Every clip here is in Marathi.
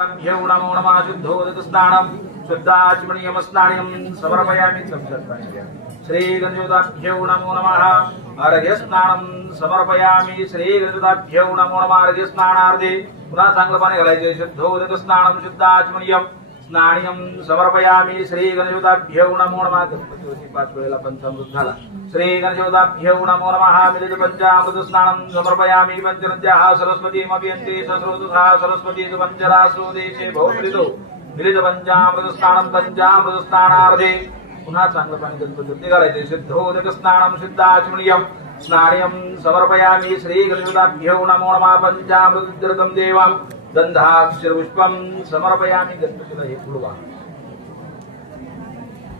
नमो नमः शुद्धोदकस्नानं शुद्धाचमनीयमस्नानं समर्पयामि श्री गणेशाभ्यो नमो नमः अर्घ्यस्नानं समर्पयामि श्री गणेशाभ्यो नमो नमः अर्घ्यस्नानार्थे पुनः चांगलं पाणी घालायचे शुद्धोदकस्नानं शुद्धाचमनीयं स्नानियं समर्पयामि श्री गणेशाभ्यो नमो नमः गणपतीवरती 5 वेळेला पंचामृत घाला श्री गणेशाभ्यो नमो नमः मिलित पंचामृत स्नानं समर्पयामि पंचनद्याः सरस्वतीमभियन्ते सस्रोतुः सरस्वती पंचरासो देशे भवत्रितो मिलित पंचामृत स्नानार्थे पुन्हा चांगलं पाणी गणपतीवरती घालायचे शुद्धोदक स्नानं शुद्धाचमनीयं स्नानियं समर्पयामि श्री गणेशाभ्यो नमो नमः पंचामृतजलकं देवं गंधाक्षरपुष्पं समर्पयामि गणपतीला हे फुलवा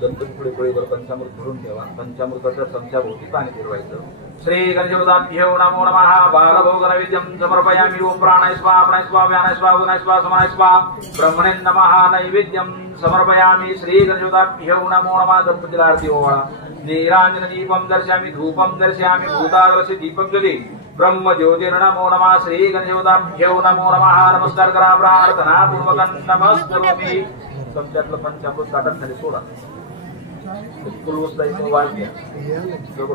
गणपती पुढे पुढेवर पंचामृत भरून ठेवा पंचामृताच्या चमच्याभोवती पाणी फिरवायचं श्री गणेशाभ्यो नमो नमः बालभोग नैवेद्यं समर्पयामि ओम प्राणाय स्वाहा प्राणाय स्वाहा व्यानाय स्वाहा उदानाय स्वाहा समानाय स्वाहा ब्रह्मणे नमः नैवेद्यं समर्पयामि श्री गणेशाभ्यो नमो नमः गणपतीला आरती ओवाळा नीरांजन दीपं दर्शयामि धूपं दर्शयामि भूताग्रस्य दीपं ज्योति ब्रह्म ज्योतिर्नमो नमः श्री गणेशाभ्यो नमो नमः नमस्कार करा प्रार्थना पूर्वकं नमस्करोमि चमच्यातलं पंचामृत ताटात खाली सोडा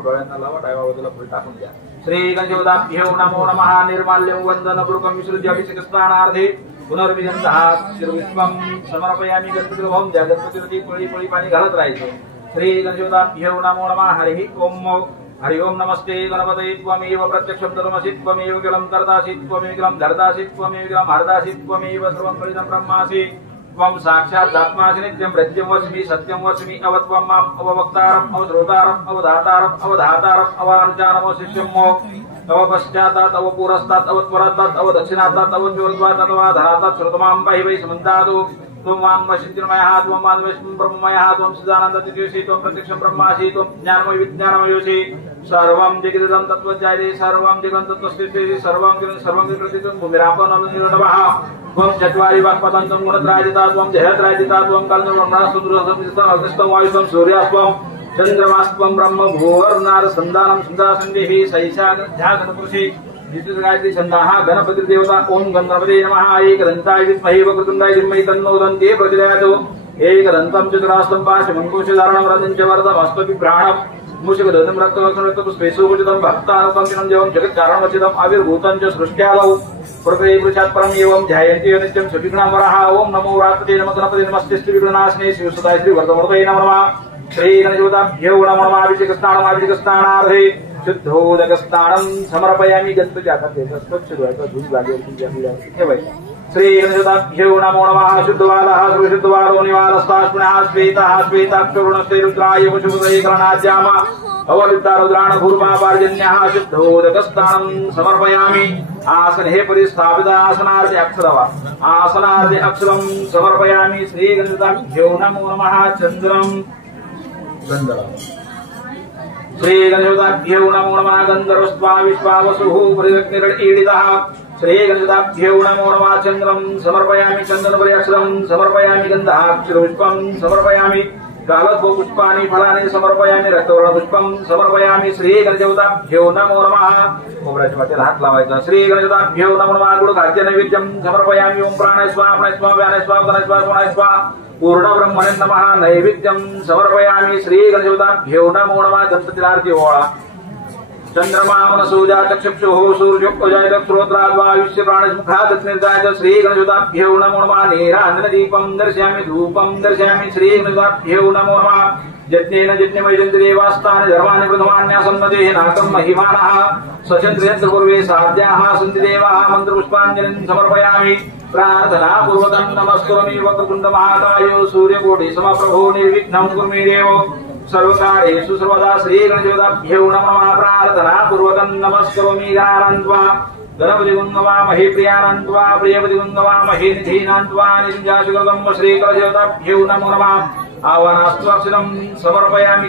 डोळ्यांना लावा डाव्या बाजूला फुल टाकून द्या श्री गणेशाभ्यो नमो नमः निर्माल्यं वंदनपूर्वकं विसृज्य अभिषेकस्नानार्थे पुनर्विजन्ताक्षरपुष्पं समर्पयामि गणपतीला वाहून द्या गणपतीवरती पळी पळी पाणी घालत राहायचं श्री गणेशाभ्यो नमो नमः हरिः ओम हरि ओम नमस्ते गणपतये त्वमेव प्रत्यक्षं तदमसि त्वमेव केवलं कर्तासि त्वमेव केवलं धर्तासि त्वमेव केवलं हरदासि त्वमेव सर्वं फलितं ब्रह्मासि त्वं साक्षात् आत्मासि नित्यं प्रत्यं वच्मि सत्यं वच्मि अवत्वं माम् अववक्तारम् अवश्रोतारम् अवधातारम् अवधातारम् अवानुजानमो शिष्यं मो तव पश्चातात् तव पुरस्तात् तव त्वरतात् तव दक्षिणातात् तव ज्योतिर्वात् तव धरातात् श्रुतमां पाहि वै समन्तादु त्वं वाङ् वशिन्तिर्मयः त्वं वाङ् ब्रह्ममयः त्वं सदानन्दतियोसि त्वं प्रत्यक्षं ब्रह्मासि त्वं ज्ञानमय विज्ञानमयोसि सर्वं जगदिदं तत्त्वज्ञायते सर्वं जगं तत्त्वस्थितिः सर्वं प्रतितं भूमिरापनमनिर्णवः त्वं चत्वारि वाक्पतन्तं गुणत्रायिता त्वं जयत्रायिता त्वं कालजन्मनासुदुरसंस्थं वायुस्त्वं सूर्यास्त्वं चन्द्रमास्त्वं ब्रह्म भूवर्नाद संदानं सुदासन्देः सैषागध्यागणपुरुषे गायत्री छंदाः गणपतिर्देवता ओम गणपते नमः एकदन्ताय विद्महे वक्रतुण्डाय धीमहि तन्नो दन्ते प्रचोदयात् एकदन्तं चतुरास्तं पाशमङ्कुशधारणं रजं च वरदमस्तभिभ्राणं मूषकदन्तं रक्तवक्षणरक्तपुष्पेशोपचितं भक्तानुकम्पिनं देवं जगत्कारणवचितं आविर्भूतं च सृष्ट्यालौ प्रकृते पुरुषात् परं एवं ध्यायन्ति नित्यं सुविघ्नमरः ओम नमो रात्रे नमः गणपते नमस्ते विघ्ननाशने शिवसुताय श्रीवरदमूर्तये नमः श्री गणेशाभ्यो नमो नमः अभिषेकस्नानार्थे शुद्धोदकस्नानं समर्पयामि गणपती आता त्याचा स्वच्छ धुवायचा धूप जागेवरती ठेवायचा श्री गणेशाभ्यो नमो नमः शुद्धवालः शुद्धवालो निवारस्ताः पुनः श्वेतः श्वेताक्षरुणस्ते रुद्राय पशुपतये करणाद्याम अवलिप्ता रुद्राण भूर्मा पार्जन्यः शुद्धोदकस्नानं समर्पयामि आसन हे परिस्थापित आसनार्थे अक्षरवा आसनार्थे अक्षरं समर्पयामि श्री गणेशाभ्यो नमो नमः चन्द्रं गन्धर्व श्री गणेशाभ्यो नमो नमः गन्धर्वस्त्वा विश्वावसुः प्रतिरग्निरडीडितः श्री गणेशाभ्यो नमो नमः चन्द्रं समर्पयामि चन्दनपरि अक्षरं समर्पयामि गन्धाक्षरपुष्पं समर्पयामि कालपुष्पाणि फलानि समर्पयामि रक्तवर्णपुष्पं समर्पयामि श्री गणेशाभ्यो नमो नमः कोबराच्या वाटेला हात लावायचा श्री गणेशाभ्यो नमो नमः गुडखाद्य नैवेद्यं समर्पयामि ओम प्राणाय स्वाहा प्राणाय स्वाहा व्यानाय स्वाहा उदानाय स्वाहा समानाय स्वाहा पूर्ण ब्रह्मणे नमः नैवेद्यं समर्पयामि श्री गणेशाभ्यो नमो नमः गणपतीला आरती ओवाळा चंद्रमा मनसूजा चक्षुषुः सूर्योपजायत श्रोत्राद्वायुष्य प्राणमुखात् निर्जायत श्री गणेशाभ्यो नमो नमः नीराञ्जनदीपं दर्शयामि धूपं दर्शयामि श्री गणेशाभ्यो नमो नमः यज्ञेन यज्ञमयजन्ति देवास्तानि धर्माणि प्रथमान्यासन्मदेः नाकं महिमानः स्वचन्द्रयन्त्रपूर्वे साध्याः सन्ति देवाः मन्त्रपुष्पाञ्जलिं समर्पयामि प्रार्थना पूर्वकं नमस्करोमि वक्रतुण्डमहाकायो सूर्यकोटिसमप्रभो निर्विघ्नं कुरु मे देव सर्वकार्येषु सर्वदा श्री गणेशाभ्यो नमः प्रार्थना पूर्वकं नमस्करोमि गणानान्त्वा गणपति गुणवामहे प्रियानान्त्वा प्रियपति गुणवामहे निधीनान्त्वा निजाशुगं श्री गणेशाभ्यो नमो नमः आवाहनास्तु अक्षरं समर्पयामि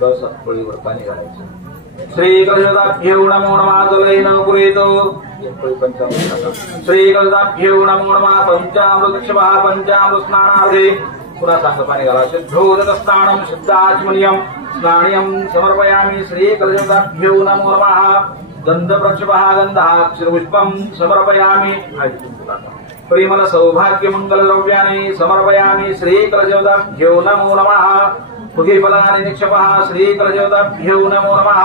कळसापोळीवर पाणी घालायचं श्री गणेशाभ्यो नमो नमः जलेन कुरेतो श्री गणेशाभ्यो नमो नमः पंचामृतक्षपः पंचामृत स्नानार्थे पुनः चांगलं पाणी घाला शुद्धोदकस्नानं शुद्धाचमनीयं स्नानियं समर्पयामि श्री गणेशाभ्यो नमो नमः गंध प्रक्षपः गंधाक्षरपुष्पं समर्पयामि परिमल सौभाग्य मंगल द्रव्याणि समर्पयामि श्रीकलदेवताभ्यो नमो नमः फलानि निक्षपः श्रीकलदेवताभ्यो नमो नमः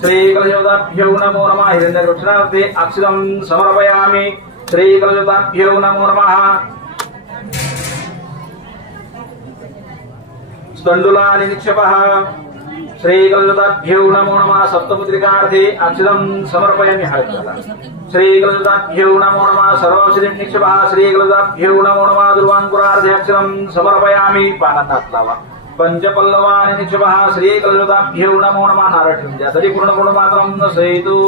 श्रीकलदेवताभ्यो नमो नमः हिरण्यवृक्षार्थे अक्षरं समर्पयामि श्रीकलदेवताभ्यो नमो नमः स्तण्डुलानि निक्षपः श्रीकलदेवताभ्यो नमो नमः सप्तपुत्रिकार्थे अक्षरं समर्पयामि श्रीकलदेवताभ्यो नमो नमः सर्वौषधिं निक्षपः श्रीकलदेवताभ्यो नमो नमः दुर्वाङ्कुरार्थे अक्षरं समर्पयामि पाननात्लावा पंचपल्लवानि निक्षपः श्रीकलदेवताभ्यो नमो नमः नारठिं जातरि पूर्णगुणमात्रं नशयतु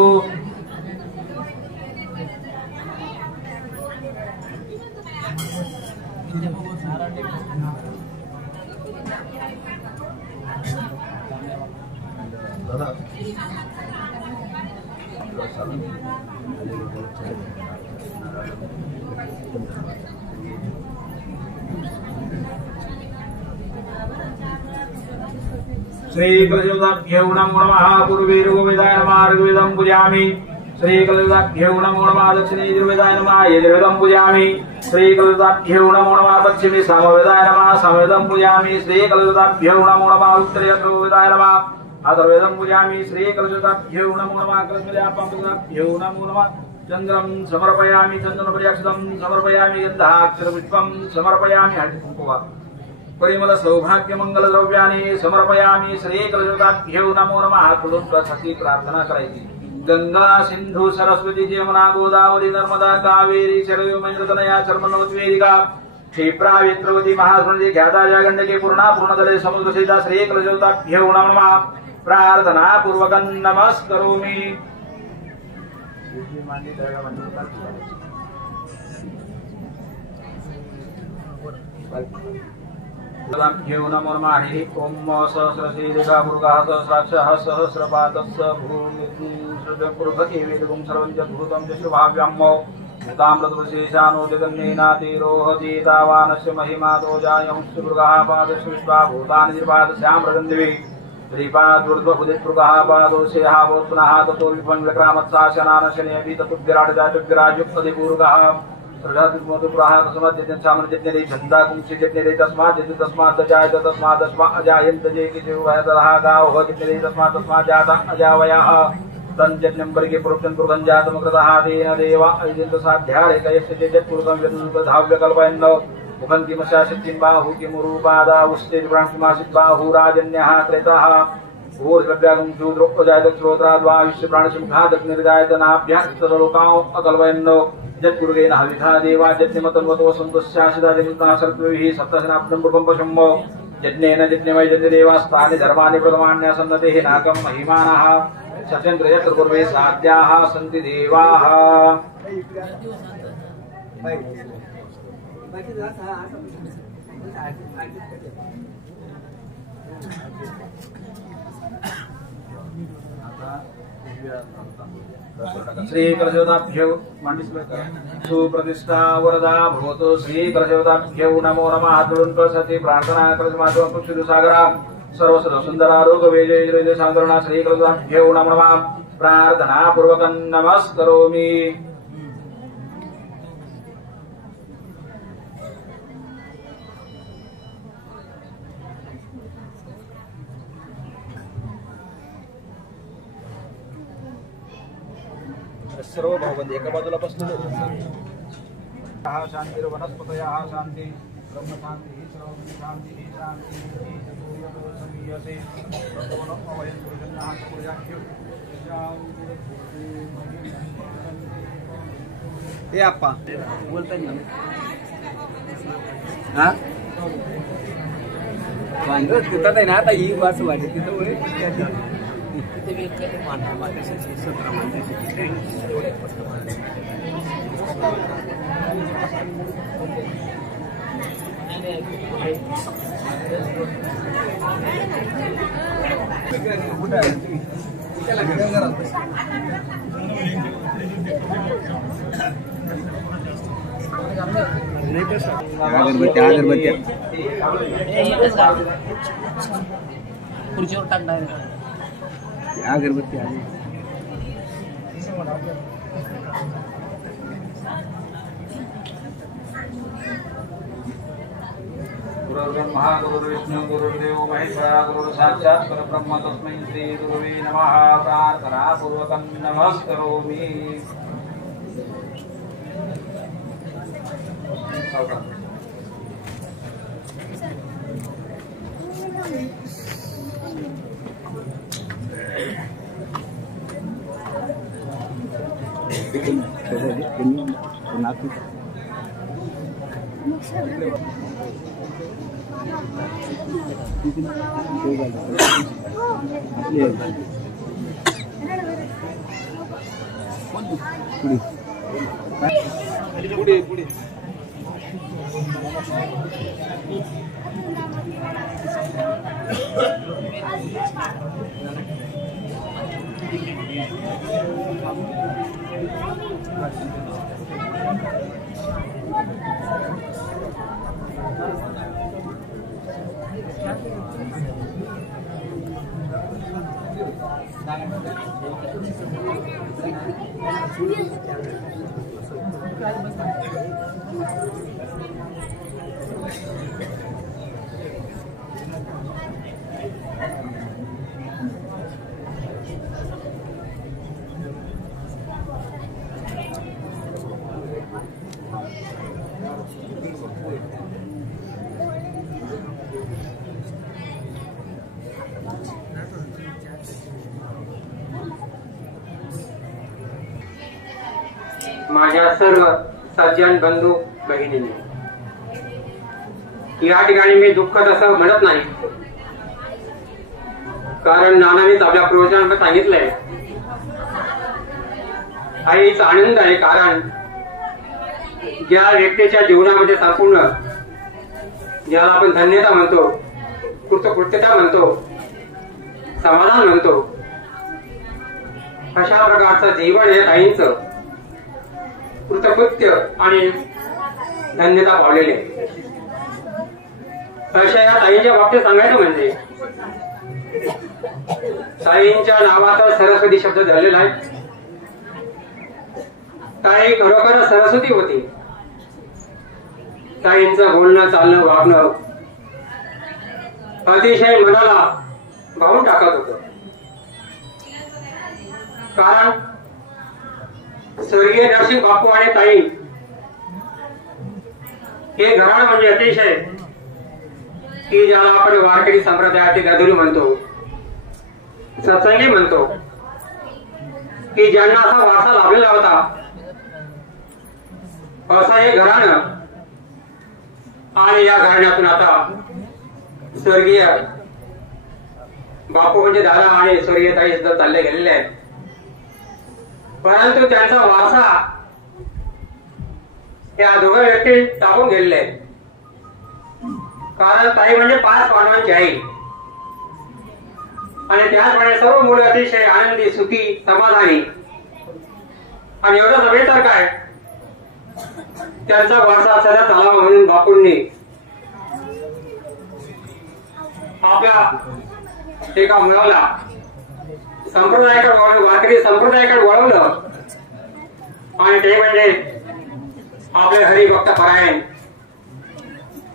श्रीकलदेवताभ्यो नमो नमः पूर्वे ऋग्वेदाय नमः ऋग्वेदं पूजयामि श्रीकलदेवताभ्यो नमो नमः दक्षिणे यजुर्वेदाय नमः यजुर्वेदं पूजयामि श्रीकलदेवताभ्यो नमो नमः पश्चिमे सामवेदाय नमः सामवेदं पूजयामि श्रीकलदेवताभ्यो नमो नमः उत्तरे अथर्ववेदाय नमः अथर्ववेदं पूजयामि श्रीकलदेवताभ्यो नमो नमः कृष्णदेवताभ्यो नमो नमः चन्द्रं समर्पयामि चन्दनपर्याक्षतं समर्पयामि गन्धाक्षरपुष्पं समर्पयामि हरिकुङ्कुमः परिमल सौभाग्य मंगल द्रव्याणि समर्पयामि श्रीकलदेवताभ्यो नमो नमः तुलसी प्रार्थना करायची गंगा सिंधु सरस्वती जमुना गोदावरी नर्मदा कावेरी शरयू महेंद्रतनया चर्मणोद्वेदिका क्षिप्रा वेत्रवती महास्मृति ख्याता गंडकी पूर्णा पूर्णतले समुद्रसिता श्रीकलदेवताभ्यो नमो नमः प्रार्थना पूर्वकं नमस्करोमि भ्यो नमो नमः हरिः ओम सहस्रशीर्षा मुरुगः सहस्राक्षः सहस्रपादस्य भूमिर्भूषजपुर्भके वेदगुं सर्वं च भूतं च शुभाव्यम्मो भूतामृतविशेषानो जगन्नेनातिरोहति तावानस्य महिमातो जायंश्च मृगः पादस्य विश्वाभूतानि निर्पादस्यामृगन्दिवे श्रीपादूर्ध्वभुदितृगः पादोऽस्यः वोत्पुनः ततो विभङ्गक्रामत्साशनानशनेऽपि ततो विराटजातुग्राजुक्तदिपूर्गः जत्पुरुगेन हविधा देवा जज्ञमतन्वतो सन्तुष्याशिदा जनिता सर्वैः सप्तसनाब्दं पूर्वं पशम्मो यज्ञेन यज्ञमय यज्ञदेवास्तानि धर्माणि प्रथमान्यासन्नतेः नाकं महिमानः सचन्द्रयत्पूर्वे साध्याः सन्ति देवाः श्रीकलदेवताभ्यो सुप्रतिष्ठा वरदा भवतु श्रीकलदेवताभ्यो नमो नमः तुलन्पसति प्रार्थना कृतमात्मपुक्षितु सागरा सर्वसद सुन्दरारोग्यवेजय सान्द्रणा श्रीकलदेवताभ्यो नमो नमः प्रार्थना पूर्वकं नमस्करोमि सर्व भावबंद एका बाजूला बसलेले शांती वनस्पतयः शांती ब्रह्म शांती सर्व शांती शांती समीयते वयं पुरुषन्नः पूजाख्यो हे आप्पा बोलता नाही हा वांगं तिथं नाही ना आता ही वाच वाटते तिथं खुर्चीवर टाकणार अगरबत्ती आली गुरुर्ब्रह्मा गुरुर्विष्णु गुरुर्देव महेश्वरा गुरु साक्षात् परब्रह्म तस्मै श्री गुरुवे नमः प्रार्थना पूर्वकं नमस्करोमि पुढे पुढे माझ्या सर्व सज्जन बंधू भगिनींनी, या ठिकाणी मी दुःखद असं म्हणत नाही, कारण नानानेच आपल्या प्रवचनामध्ये सांगितलंय आईच आनंद आहे. कारण ज्या व्यक्तीच्या जीवनामध्ये संपूर्ण, ज्याला आपण धन्यता म्हणतो, कृतकृत्यता म्हणतो, समाधान म्हणतो, अशा प्रकारचं जीवन हे ताईंचं कृतकृत्य आणि धन्यता पावलेले. अशा या ताईंच्या बाबतीत सांगायचं म्हणजे ताईंच्या नावाचा सरस्वती शब्द धरलेला आहे. ताई खरोखर सरस्वती होती. ताईंचं बोलणं, चालणं, वागणं अतिशय मनाला भावून टाकत होतं. कारण स्वर्गीय नरसिंह बापू आणि ताई हे घराणं म्हणजे अतिशय, की ज्याला आपण वारकरी संप्रदायाचे गदुरी म्हणतो, सत्संगी म्हणतो, की ज्यांना असा वारसा लाभलेला होता, असं हे घराणं. आणि या घराण्यातून आता स्वर्गीय बापू म्हणजे दादा आणि स्वर्गीय ताई सुद्धा चालले गेलेले आहेत. परंतु त्यांचा वारसा या दोघा व्यक्ती टाकून गेलेले आहेत. कारण ताई म्हणजे 5 पांडवांची आई आणि त्याचप्रमाणे सर्व मुलं अतिशय आनंदी, सुखी, समाधानी. आणि एवढं नव्हे तर काय, त्यांचा वारसा सदा चालावा म्हणून बापूंनी आपल्या एका मुलाला संप्रदायाकडे वळवलं, वारकरी संप्रदायाकडे वळवलं. आणि ते म्हणजे आपले हरिभक्त परायण,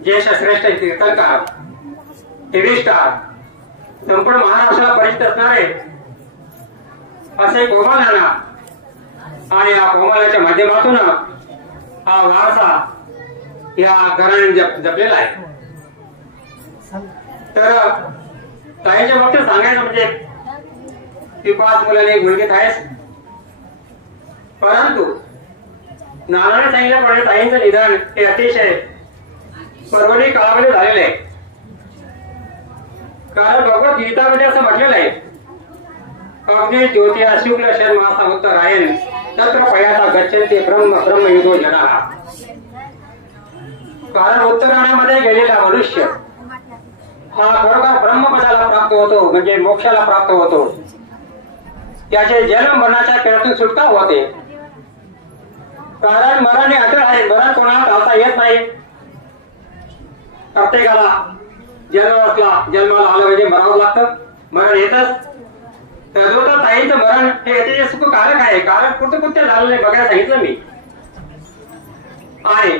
ज्येष्ठ श्रेष्ठ कीर्तनकार, टीव्ही स्टार, संपूर्ण महाराष्ट्राला परिचित असणारे असे कोमल नाना. आणि या कोमलाच्या माध्यमातून हा वारसा या घराने जपलेला आहे. तर ताईच्या बाबतीत सांगायचं म्हणजे ती 5 मुलांनी एक मुलगी आहेस. परंतु नानाने सांगितल्याप्रमाणे ताईंचं निधन हे अतिशय पर्वणी काळामध्ये झालेलं आहे. कारण भगवद्गीतामध्ये असं म्हटलेलं आहे, अग्नि ज्योती शुक्ल शर्मा समुत्तरायण तत्र पयाता गच्छन्ते ब्रह्म ब्रह्मयुगो जनाः. कारण उत्तरायणामध्ये गेलेला मनुष्य हा खरोखर ब्रह्मपदाला प्राप्त होतो, म्हणजे मोक्षाला प्राप्त होतो. त्याचे जन्म मरणाच्या खेळातून सुटका होते. कारण मरण हे अटळ आहे, मरण कोणाला टाळता येत नाही. प्रत्येकाला जन्माला आलं म्हणजे मरावं लागतं, मरण येतच. तद्वत ताईंचं मरण हे अतिशय सुखकारक आहे. कारण कृतकृत्य झालेलं आहे बघायला सांगितलं मी. आणि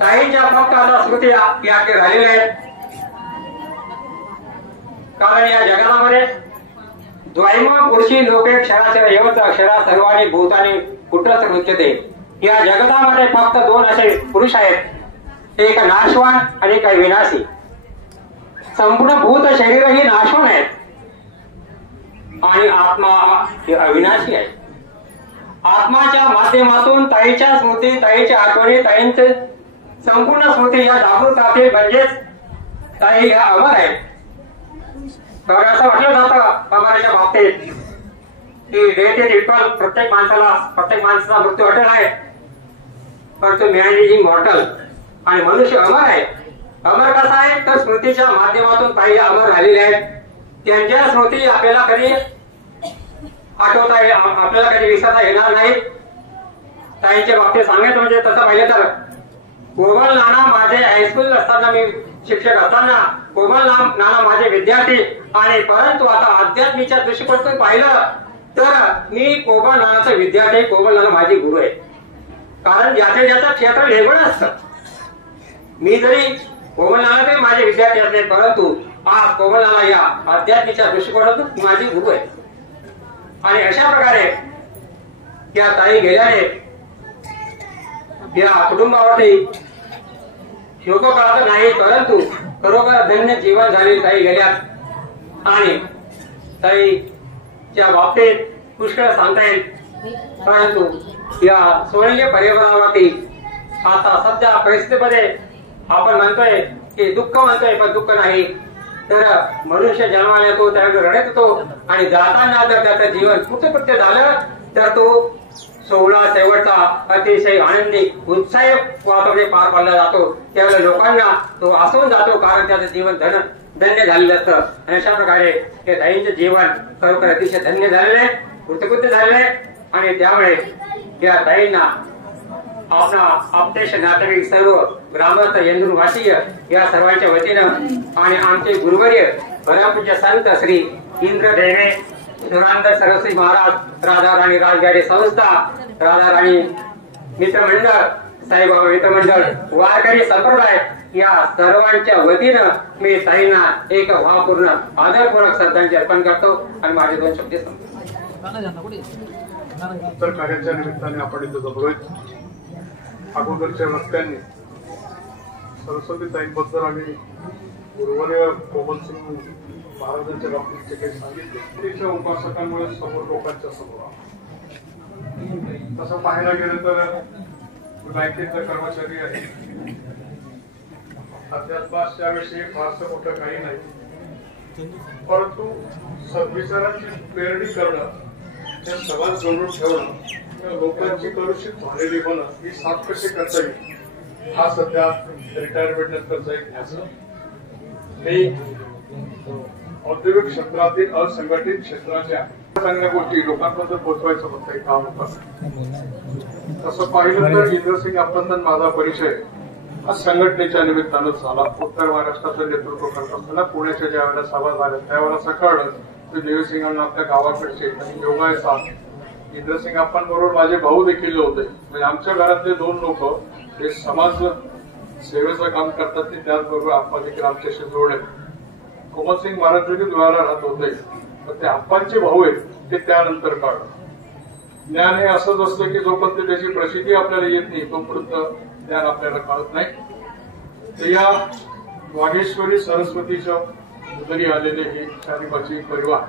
ताईंच्या फक्त आता स्मृती या राहिलेल्या आहेत. कारण या जगामध्ये द्वैम पुरुषी लोके क्षराच्या एवच अक्षरा सर्वांनी भूतानी कुठंच नृत्यते. या जगतामध्ये फक्त दोन असे पुरुष आहेत, एक नाशवान आणि एक विनाशी. संपूर्ण भूत शरीरही नाशवान आहेत आणि आत्मा ही अविनाशी आहे. आत्माच्या माध्यमातून ताईच्या स्मृती, ताईच्या आठवणी, ताईंचे संपूर्ण स्मृती या जागृत राहतील. म्हणजेच ताई ह्या अमर आहेत. तर असं म्हटलं जातं अमराच्या बाबतीत की डेथ इज इक्वल. प्रत्येक माणसाचा मृत्यू अटळ आहे, परंतु मॅन इज इमॉर्टल. आणि मनुष्य अमर आहे. अमर कसा आहे तर स्मृतीच्या माध्यमातून ताई अमर झालेले आहेत. त्यांच्या स्मृती आपल्याला कधी आठवता येईल, आपल्याला कधी विसरता येणार नाही. ताईंच्या बाबतीत सांगायचं म्हणजे तसं पाहिलं तर कोमल नाना माझे हायस्कूल असताना, मी शिक्षक असताना कोमल नाना माझे विद्यार्थी. आणि परंतु आता अध्यात्मीच्या दृष्टिकोनातून पाहिलं तर मी कोमल नानाचा विद्यार्थी, कोमल नाना माझी गुरु आहे. कारण ज्याचं ज्याचं क्षेत्र वेगळं असतं. मी जरी कोमल नाना तरी माझे विद्यार्थी असले, परंतु आज कोमल नाना या अध्यात्मीच्या दृष्टिकोनातून माझी गुरु आहे. आणि अशा प्रकारे या ताई गेल्याने या कुटुंबावरती शोककळाचं नाही, परंतु खरोखर धन्य जीवन झाले ताई गेल्यात. आणि ताईच्या बाबतीत पुष्कळ सांगता येईल, परंतु या सोळंगे परिवारावरती आता सध्या परिस्थितीमध्ये आपण म्हणतोय की दुःख म्हणतोय, पण दुःख नाही. तर मनुष्य जन्माला येतो, त्यावेळी रडत येतो आणि जाताना जर त्याचं जीवन कृतकृत्य झालं तर तो सोहळा शेवटचा अतिशय आनंदी उत्साही वातावरण पार पाडला जातो. त्यावेळी लोकांना तो आसवून जातो, कारण त्याचं जीवन धन्य झालेलं असतं. आणि अशा प्रकारे हे ताईंचे जीवन खरोखर अतिशय धन्य झालेले, कृतकृत्य झालेले. आणि त्यामुळे या ताईंना आपला आपतेश नातेवाईक सर्व ग्रामस्थ येंदूरवासीय या सर्वांच्या वतीनं आणि आमचे गुरुवर्य परमपूज्य संत श्री इंद्रदेवे सुरांदर सरस्वती महाराज, राधाराणी राजगाडी संस्था, राधाराणी मित्रमंडळ, साईबाबा मित्रमंडळ, वारकरी संप्रदाय या सर्वांच्या वतीनं मी ताईंना एक भावपूर्ण आदरपूर्वक श्रद्धांजली अर्पण करतो आणि माझे दोन शब्द सांगतो. तर कार्याच्या निमित्ताने आपण इथं जमलोय. अगोदरच्या वक्त्यांनी सरस्वती ताईंबद्दल आणि गुरुवर्य कोमलसिंग महाराजांच्या बाबतीत जे काही सांगितले, तिच्या उपासकांमुळे समोर लोकांच्या समोर. तसं पाहायला गेलं तर बँकेचा कर्मचारी आहे. अध्यात्माच्या विषयी फारसं मोठं काही नाही, परंतु सद्विचारांची पेरणी करणं, त्या समाज जोडून ठेवणं, लोकांची कलुषित झालेली होणं ही साफ कशी करता येईल, हा सध्या रिटायरमेंट नंतरचा एक ध्यास. मी औद्योगिक क्षेत्रातील असंघटित क्षेत्राच्या चांगल्या गोष्टी लोकांबद्दल पोहोचवायचं फक्त एक काम होतं. तसं पाहिलं तर इंद्रसिंग आपणन माझा परिचय हा संघटनेच्या निमित्तानं झाला. उत्तर महाराष्ट्राचं नेतृत्व करत असताना पुण्याच्या ज्या वेळेला सभा झाल्या त्यावेळेला सकाळ देवसिंगांना आपल्या गावाकडचे आणि योगायचा इंद्रसिंग आपण बरोबर माझे भाऊ देखील होते. म्हणजे आमच्या घरातले दोन लोक हे समाज सेवेचं काम करतात, ते त्याचबरोबर आपण देखील आमच्याशी जोडले. कोमलसिंग महाराज जरी द्वारा राहत होते, तर ते आप्पांचे भाऊ आहेत, ते त्यानंतर काढ. ज्ञान हे असंच असतं की जोपर्यंत त्याची प्रसिद्धी आपल्याला येत नाही तोपर्यंत ज्ञान आपल्याला कळत नाही. तर या वाघेश्वरी सरस्वतीच्या जरी आलेले हे शारीबाची परिवार,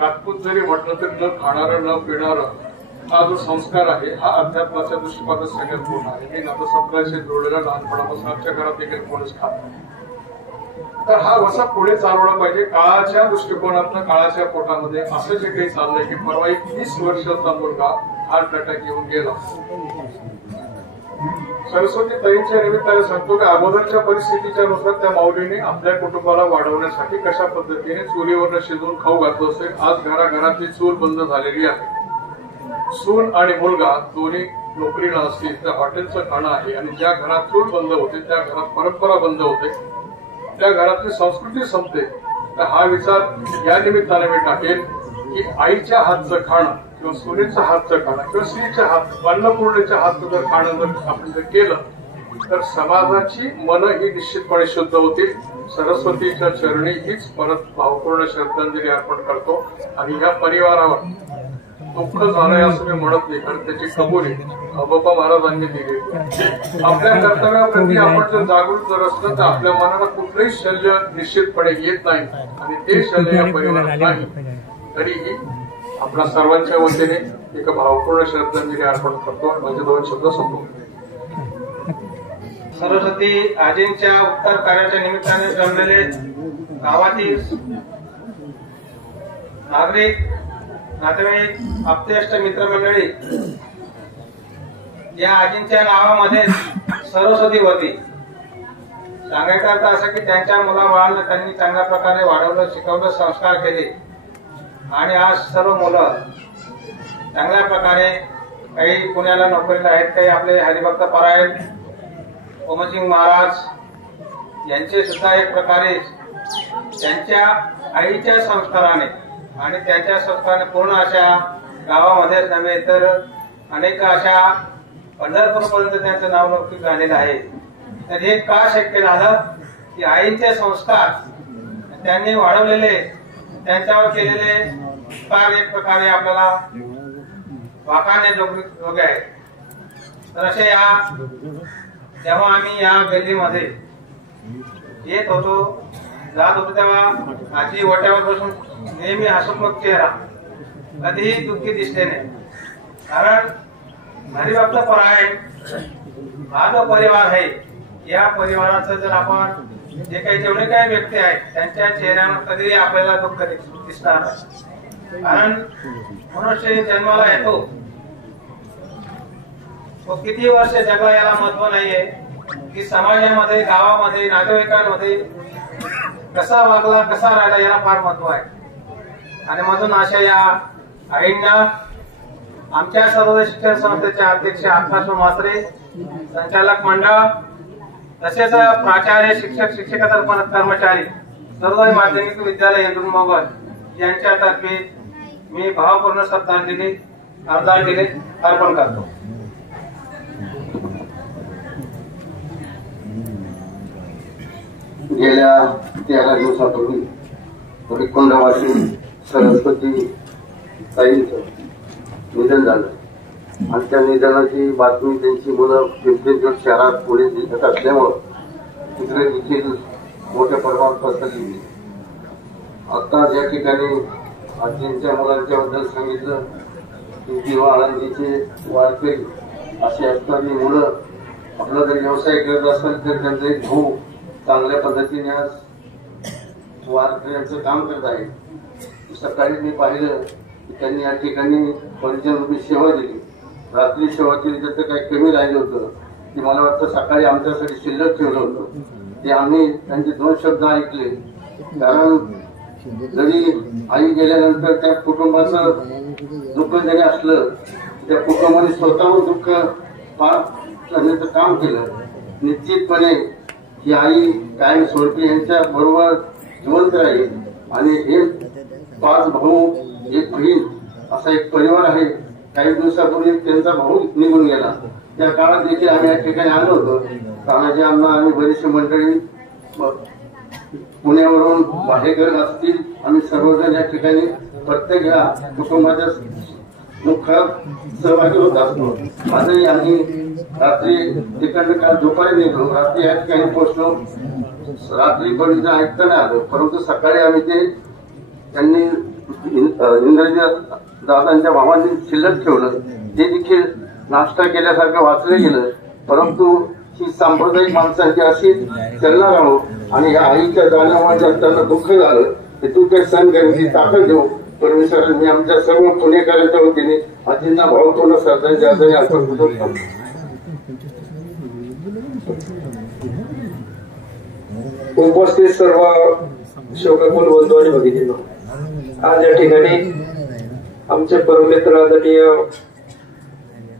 राजपूत जरी म्हटलं तरी न खाणारं न पिणारं हा जो संस्कार आहे हा अध्यात्माच्या दृष्टिकोनात सगळ्यात पूर्ण आहे. मी नाथसंप्रदायाशी जोडलेला लहानपणापासून आमच्या घरात देखील कोणीच खात नाही. तर हा वसा पुढे चालवला पाहिजे काळाच्या दृष्टिकोनातनं. काळाच्या पोटामध्ये असं जे काही चाललंय की परवा 30 वर्षाचा मुलगा हार्ट अटॅक येऊन गेला. सरस्वती ताईंच्या निमित्ताने सांगतो की अगोदरच्या परिस्थितीच्या नुसार त्या माऊलीने आपल्या कुटुंबाला वाढवण्यासाठी कशा पद्धतीने चुलीवरनं शिजवून खाऊ घातलं असेल. आज घराघरातली चूल बंद झालेली आहे. सून आणि मुलगा दोन्ही नोकरीला असतील तर हॉटेलचं खाणं आहे. आणि ज्या घरात चूल बंद होते त्या घरात परंपरा बंद होते, त्या घरातली संस्कृती संपते. तर हा विचार या निमित्ताने मी टाकेल की आईच्या हातचं खाणं किंवा सुनेच्या हातचं खाणं किंवा स्त्रीच्या हात अन्नपूर्णेच्या हातचं जर खाणं जर आपण जर केलं तर समाजाची मन ही निश्चितपणे शुद्ध होतील. सरस्वतीच्या चरणी हीच परत भावपूर्ण श्रद्धांजली अर्पण करतो आणि ह्या परिवारावर दुःख झालंय असं मी म्हणत नाही, कारण त्याची कबुली बाप्पा महाराजांनी दिली. आपल्या कर्तव्याप्रती आपण जर जागरूक जर असलं तर आपल्या मनाला कुठलंही शल्य निश्चितपणे येत नाही आणि ते शल्य या परिवारात नाही. तरीही आपल्या सर्वांच्या वतीने एक भावपूर्ण श्रद्धांजली अर्पण करतो. माझे 2 शब्द संपवतो. सरस्वती आजींच्या उत्तर कार्याच्या निमित्ताने जमलेले गावातील नागरिक, नातेवाईक, आप्तेष्ट, मित्रमंडळी, या आजींच्या नावामध्ये सरस्वती होती. सांगायचं अर्थ असं की त्यांच्या मुलाबाळांना त्यांनी चांगल्या प्रकारे वाढवलं, शिकवलं, संस्कार केले आणि आज सर्व मुलं चांगल्या प्रकारे, काही पुण्याला नोकरीला आहेत, काही आपले हरिभक्त परायण ओमसिंग महाराज यांचे सुद्धा एक प्रकारे त्यांच्या आईच्या संस्काराने आणि त्यांच्या संस्काराने पूर्ण अशा गावामध्येच नव्हे तर अनेक अशा पंढरपूरपर्यंत त्यांचं नाव लौकिक झालेलं आहे. तर हे का शक्य झालं की आईचे संस्कार त्यांनी वाढवलेले, त्यांच्यावर केलेले कार्य एक प्रकारे आपल्याला वाखाणणे योग्य आहे. तर असे जेव्हा आम्ही या गल्लीमध्ये येत होतो, जात होतो, तेव्हा आजी ओट्यावर बसून नेहमी हसमुख चेहरा, कधीही दुःखी दिसले नाही. कारण हरिभक्त परायण हा जो परिवार आहे, या परिवाराचं जर आपण जे काही जेवढे काही व्यक्ती आहेत त्यांच्या चेहऱ्यावर कधीही आपल्याला दुःख दिसणार नाही. कारण मनुष्य जन्माला येतो, तो किती वर्ष जगला याला महत्व नाहीये की समाजामध्ये, गावामध्ये, नातेवाईकांमध्ये कसा वागला, कसा राहिला याला फार महत्व आहे. आणि म्हणून अशा या आईंना आमच्या सर्व शिक्षण संस्थेचे अध्यक्ष आकाश म्हात्रे, संचालक मंडळ, तसेच प्राचार्य, शिक्षक, शिक्षकेतर कर्मचारी, सर्व माध्यमिक विद्यालय इंद्रमोगल यांच्यातर्फे मी भावपूर्ण श्रद्धांजली अर्पण करतो. गेल्या 13 दिवसापूर्वी परिकुंडवासी सरस्वती ताईंचं निधन झालं आणि त्या निधनाची बातमी त्यांची मुलं पिंपरी शहरात पुढे दिसत असल्यामुळं तिकडे देखील मोठ्या प्रमाणात पसरली. आता ज्या ठिकाणी आजींच्या मुलांच्या बद्दल सांगितलं की किंवा आनंदीचे वारकरी असे असणारी मुलं आपला जर व्यवसाय करत असेल तर त्यांचा एक भाऊ चांगल्या पद्धतीने आज वारकऱ्यांचं काम करत आहे. सकाळी मी पाहिलं की त्यांनी या ठिकाणी परिचय सेवा दिली, रात्री सेवा केली. त्याचं काही कमी राहिलं होतं की मला वाटतं सकाळी आमच्यासाठी शिल्लक ठेवलं होतं. ते आम्ही त्यांचे 2 शब्द ऐकले. कारण जरी आई गेल्यानंतर त्या कुटुंबाचं दुःख जरी असलं, त्या कुटुंबाने स्वतःहून दुःख पार करण्याचं काम केलं. निश्चितपणे ही आई कायम स्वरूपी यांच्या बरोबर जिवंत राहील आणि हे 5 भाऊ, 1 बहीण असा एक परिवार आहे. काही दिवसापूर्वी त्यांचा भाऊ निघून गेला. त्या काळात देखील आम्ही या ठिकाणी आलो होतो. तानाजी अण्णा आम्ही बरीचशी मंडळी पुण्यावरून भाडेकर असतील, आम्ही सर्वजण या ठिकाणी प्रत्येक या कुटुंबाच्या दुःखात सहभागी होत असतो. आजही आम्ही रात्री तिकडनं काल दुपारी निघलो, रात्री या ठिकाणी पोहोचलो. रात्री बरीच ऐकता नाही आलो, परंतु सकाळी आम्ही ते त्यांनी इंद्रजी दादांच्या भावांनी शिल्लक ठेवलं. ते देखील नाश्ता केल्यासारखं वाचलं गेलं. परंतु ही सांप्रदायिक माणसांची अशी चालणार आहोत आणि या आईच्या जाण्यामुळे जर त्यांना दुःख झालं ते तू काही सण करण्याची ताकद देऊ. परमेश्वरांनी मी आमच्या सर्व पुणेकरांच्या वतीने आजींना भावपूर्ण श्रद्धांजली अर्पण करतो. उपस्थित सर्व शोकाकुल बंधू आणि भगिनींनो, आज या ठिकाणी आमचे परममित्र आदरणीय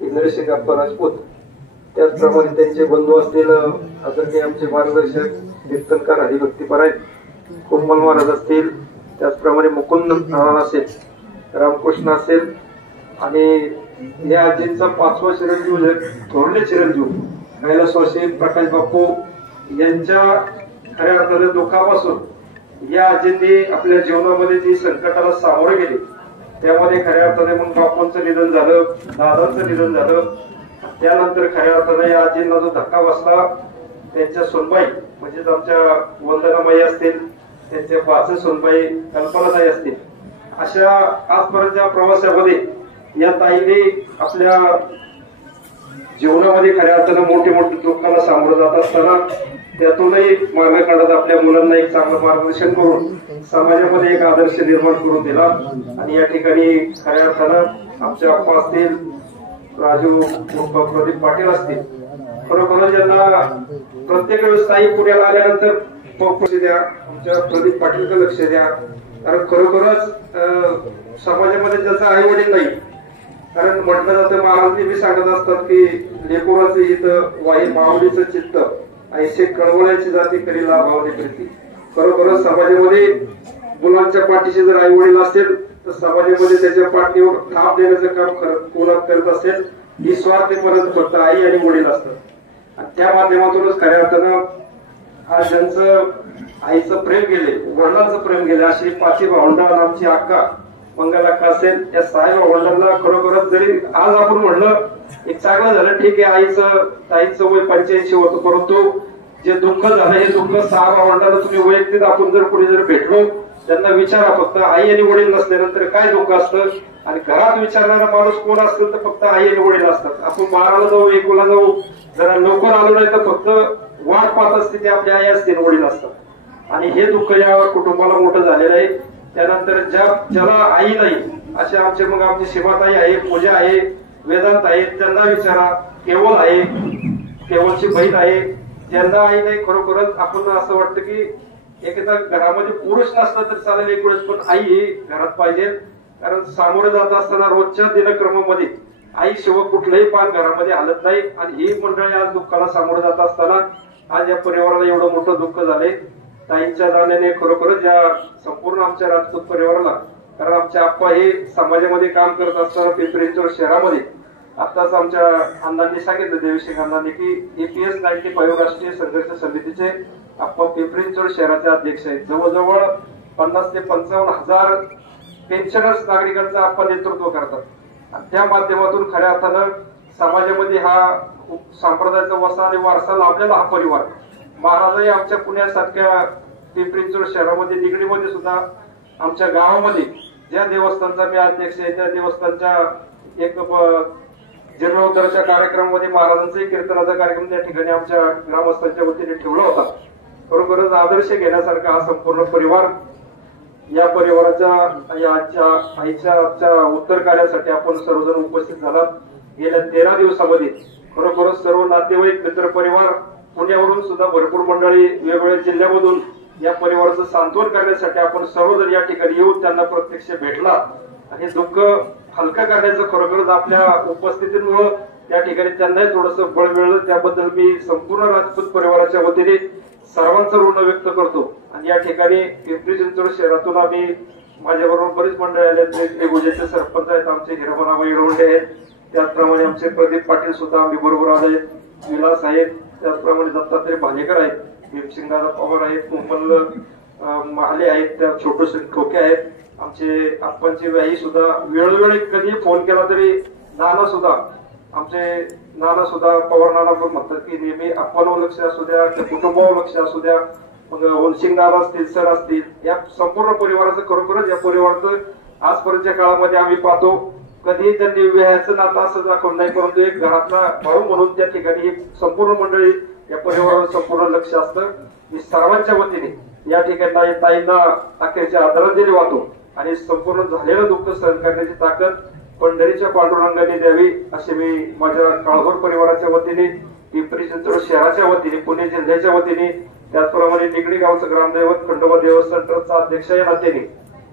इंद्रसिंग अप्पा राजपूत, त्याचप्रमाणे त्यांचे बंधू असतील आदरणीय आमचे मार्गदर्शक कीर्तनकार हरिभक्ती परायण कोमल महाराज असतील, त्याचप्रमाणे मुकुंद असेल, रामकृष्ण असेल आणि या आजींचा 5वा चिरंजीव थोरले चिरंजीव कैलासवासी प्रकाश बापू यांच्या खऱ्या अर्थाने दुःखापासून या आजींनी आपल्या जीवनामध्ये जी संकटाला सामोरे गेले त्यामध्ये खऱ्या अर्थाने मग बापूंचं निधन झालं, दादांचं निधन झालं. त्यानंतर खऱ्या अर्थाने या आजींना जो धक्का बसला त्यांच्या सोनबाई म्हणजेच आमच्या वंदनामाई असतील, त्यांच्या पाच सोनबाई कल्पनाताई असतील, अशा आजपर्यंतच्या प्रवासामध्ये या ताईने आपल्या जीवनामध्ये खऱ्या अर्थानं मोठे मोठे दुःखाला सामोरं जात असताना त्यातूनही मार्ग काढत आपल्या मुलांना एक चांगलं मार्गदर्शन करून समाजामध्ये एक आदर्श निर्माण करून दिला. आणि या ठिकाणी खऱ्या अर्थानं आमचे अप्पा असतील, राजू प्रदीप पाटील असतील, खरोखर ज्यांना प्रत्येक वेळेस ताई पुण्याला आल्यानंतर लक्ष द्या, आमच्या प्रदीप पाटीलचं लक्ष द्या, कारण खरोखरच समाजामध्ये ज्याचा आई वडील नाही. कारण म्हटलं जातं महाराज नेहमी सांगत असतात की लेकराचं इथं वाई माऊलीचं चित्त ऐसे कळवळ्याची जाती करीला भावने प्रीती. खरोखरच समाजामध्ये मुलांच्या पाठीशी जर आई वडील असेल तर समाजामध्ये त्याच्या पाठीवर थाप देण्याचं काम कोणाला करत असेल निस्वार्थीपर्यंत फक्त आई आणि वडील असतात. आणि त्या माध्यमातूनच खऱ्या अर्थानं आज ज्यांचं आईचं प्रेम गेले, वडिलांचं प्रेम गेले, अशी पाची भावंडा आमची अक्का मंगल अक्का असेल, या 6 भावंडांना खरोखरच जरी आज आपण म्हणलं एक चांगलं झालं, ठीक आहे, ताईचं वय 85 होतं, परंतु जे दुःख झालं हे दुःख 6 भावंडांना तुम्ही वैयक्तिक आपण जर कुणी जर भेटलो त्यांना विचारा, फक्त आई आणि वडील नसल्यानंतर काय दुःख असतं. आणि घरात विचारणारा माणूस कोण असतं तर फक्त आई आणि वडील असतात. आपण बाराला जाऊ, एकोला जाऊ, जरा लवकर आलो नाही तर फक्त वाट पाहत असते ते आपली आई असते, वडील असतात. आणि हे दुःख या कुटुंबाला मोठं झालेलं आहे. त्यानंतर ज्याला आई नाही असे आमचे मग आमची शिवाताई आहे, पूजा आहे, वेदांत आहे, त्यांना विचारा. केवळ आहे, केवळची बहीण आहे, ज्यांना आई नाही. खरोखरच आपण असं वाटतं की एखादा घरामध्ये पुरुष नसला तर चालेल एक वेळेस, पण आई ही घरात पाहिजे. कारण सामोरं जात असताना रोजच्या दिनक्रमामध्ये आई शिवाय कुठलंही पान घरामध्ये हलत नाही. आणि ही मंडळी आज दुःखाला सामोरं जात असताना आज या परिवाराला एवढं मोठं दुःख झाले ताईंच्या जाण्याने. खरोखरच या संपूर्ण आमच्या राजपूत परिवाराला, कारण आमचे आप्पा हे समाजामध्ये काम करत असताना पिंपरी चिंचवड शहरामध्ये आताच आमच्या अण्णांनी सांगितलं, देवीसिंग अण्णांनी, की EPS 95 राष्ट्रीय संघर्ष समितीचे आप्पा पिंपरी चिंचवड शहराचे अध्यक्ष आहेत. जवळजवळ 50 ते 55 हजार पेन्शनर्स नागरिकांचं आप्पा नेतृत्व करतात. आणि त्या माध्यमातून खऱ्या अर्थानं समाजामध्ये हा संप्रदायाचा वसा आणि वारसा लाभलेला हा परिवार. महाराजही आमच्या पुण्यासारख्या पिंपरी चिंचवड शहरामध्ये, निगडीमध्ये सुद्धा आमच्या गावामध्ये ज्या देवस्थानचा मी अध्यक्ष आहे त्या देवस्थानच्या एक जीर्णोद्धाराच्या कार्यक्रमामध्ये महाराजांचाही कीर्तनाचा कार्यक्रम त्या ठिकाणी आमच्या ग्रामस्थांच्या वतीने ठेवला होता. खरोखरच आदर्श घेण्यासारखा हा संपूर्ण परिवार. या परिवाराच्या आईच्या उत्तर कार्यासाठी आपण सर्वजण उपस्थित झालात. गेल्या 13 दिवसामध्ये खरोखरच सर्व नातेवाईक, मित्र परिवार, पुण्यावरून सुद्धा भरपूर मंडळी, वेगवेगळ्या जिल्ह्यामधून या परिवाराचं सांत्वन करण्यासाठी आपण सर्वजण या ठिकाणी येऊन त्यांना प्रत्यक्ष भेटला. आणि दुःख हलका करण्याचं खरोखरच आपल्या उपस्थितीमुळे त्या ठिकाणी त्यांनाही थोडंसं बळ मिळलं. त्याबद्दल मी संपूर्ण राजपूत परिवाराच्या वतीने सर्वांचं ऋण व्यक्त करतो. आणि या ठिकाणी पिंपरी चिंचवड शहरातून आम्ही, माझ्याबरोबर बरीच मंडळी आले, गुजेचे सरपंच आहेत, आमचे हिरमनाबाई येळवंडे आहेत, त्याचप्रमाणे आमचे प्रदीप पाटील सुद्धा आम्ही बरोबर आले, विलास आहेत, त्याचप्रमाणे दत्तात्रय भालेकर आहेत, भीमसिंगदादा पवार आहेत, कोमल महाले आहेत, त्या छोटूशे ठोके आहेत, आमचे आप्पांची आई सुद्धा वेळोवेळी कधी फोन केला तरी नाना सुद्धा, आमचे नाना सुद्धा पवार नाना पण म्हणतात की नेहमी आप्पांवर लक्ष असू द्या, त्या कुटुंबावर लक्ष असू द्या, मग वनसिंगदादा असतील, सर असतील, या संपूर्ण परिवाराचं खरोखरच या परिवाराचं आजपर्यंतच्या काळामध्ये आम्ही पाहतो कधी त्यांनी विवाहाचं नातं असं दाखवलं नाही, परंतु एक घरातला भाऊ म्हणून त्या ठिकाणी संपूर्ण मंडळी या परिवारावर संपूर्ण लक्ष असतं. मी सर्वांच्या वतीने या ठिकाणी ताईंना अखेरच्या आदरांजली वाहतो आणि संपूर्ण झालेलं दुःख सहन करण्याची ताकद पंढरीच्या पांडुरंगाने द्यावी असे मी माझ्या काळभोर परिवाराच्या वतीने, पिंपरी चिंचवड शहराच्या वतीने, पुणे जिल्ह्याच्या वतीने, त्याचप्रमाणे निगडी गावचं ग्रामदैवत खंडोबा देवस्थान ट्रस्टचा अध्यक्ष या नात्याने,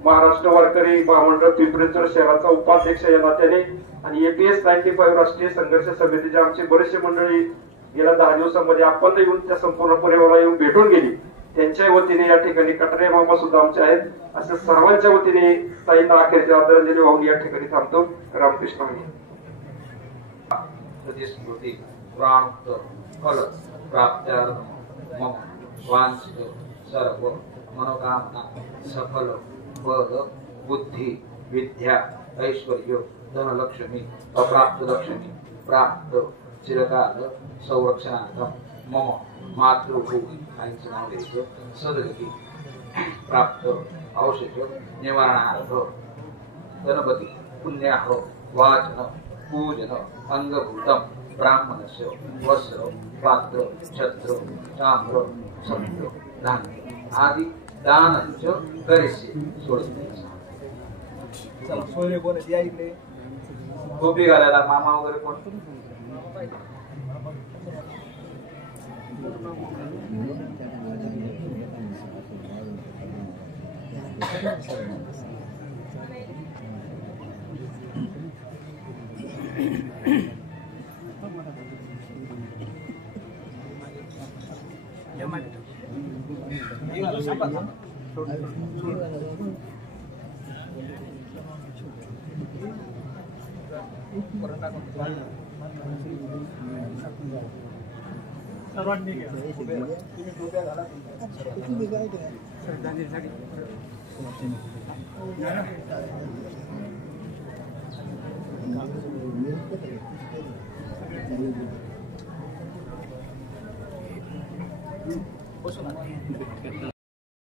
महाराष्ट्र वारकरी महामंडळ पिंपरी चिंचवड शहराचा उपाध्यक्ष या नात्याने आणि EPS 95 राष्ट्रीय संघर्ष समितीचे आमचे बरेचसे मंडळी गेल्या 10 दिवसांमध्ये आपण येऊन त्या संपूर्ण परिवाराला येऊन भेटून गेली. त्यांच्या वतीने या ठिकाणी कटारे मामा सुद्धा आमचे आहेत. अशा सर्वांच्या वतीने ताईंना अखेरची आदरांजली वाहून या ठिकाणी थांबतो. रामकृष्ण हरी. प्रतिस्मृती प्राप्त फल प्राप्त्यार्थम मम वांछित सर्व मनोकामना सफल बल बुद्धी विद्या ऐश्वर्य धनलक्ष्मी अप्राप्त लक्ष्मी प्राप्त चिरकाल संरक्षणार्थम मम मातृभूमी आणि सदगती प्राप्त अवशेष निवारणार्थ गणपती पुण्याह वाचन पूजन अंगभूतम ब्राह्मणस्य वस्त्र पात्र छत्र ताम्र सत्र धान्य आदि दानंच करिष्ये. सोयरे कोण या इकडे टोपी घालायला मामा वगैरे कोण सर्वांनी घ्या. तुम्ही टोप्या घाला. श्रद्धांजलीसाठी बसून